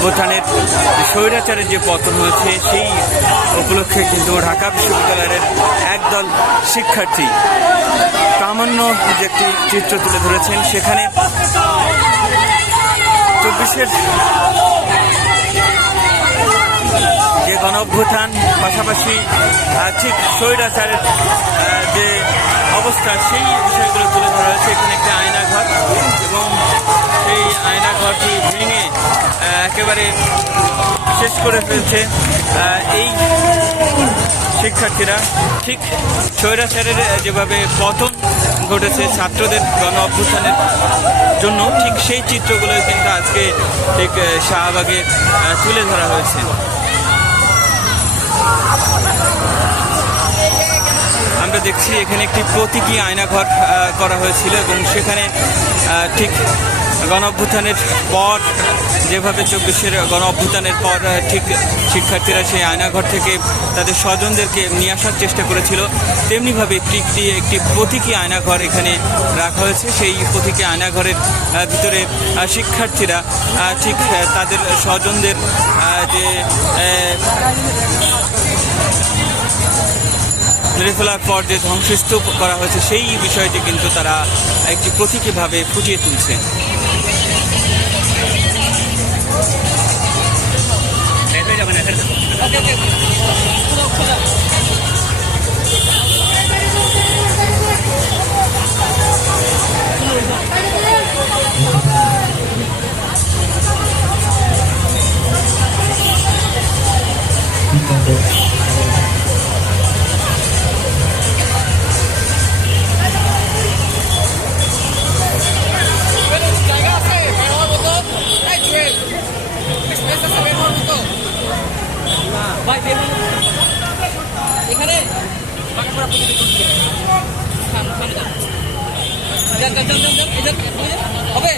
অভ্যুত্থানের স্বৈরাচারের যে পতন হয়েছে সেই উপলক্ষে কিন্তু ঢাকা বিশ্ববিদ্যালয়ের একদল শিক্ষার্থী প্রামাণ্য যে একটি চিত্র তুলে ধরেছেন। সেখানে 24-এর যে গণ অভ্যুত্থান, পাশাপাশি ঠিক স্বৈরাচারের যে অবস্থা সেই বিষয়গুলো তুলে ধরা হয়েছে। এখানে একটি আয়নাঘর এবং সেই আয়নাঘরটি ভেঙে একেবারে শেষ করে ফেলছে এই শিক্ষার্থীরা। ঠিক স্বৈরাচারের যেভাবে পতন ঘটেছে ছাত্রদের গণ অভ্যুত্থানের জন্য, ঠিক সেই চিত্রগুলো কিন্তু আজকে ঠিক শাহবাগে তুলে ধরা হয়েছে। আমরা দেখছি এখানে একটি প্রতীকী আয়নাঘর করা হয়েছিল এবং সেখানে ঠিক গণ অভ্যুত্থানের পর যেভাবে 24-এর গণ অভ্যুত্থানের পর ঠিক শিক্ষার্থীরা সেই আয়নাঘর থেকে তাদের স্বজনদেরকে নিয়ে আসার চেষ্টা করেছিল, তেমনিভাবে একটি প্রতীকী আয়নাঘর এখানে রাখা হয়েছে। সেই প্রতীকী আয়নাঘরের ভিতরে শিক্ষার্থীরা ঠিক তাদের স্বজনদের যে মেরে ফেলার পর যে ধ্বংসস্তূপ করা হয়েছে সেই বিষয়টি কিন্তু তারা একটি প্রতীকীভাবে ফুটিয়ে তুলছে। এখানে হবে।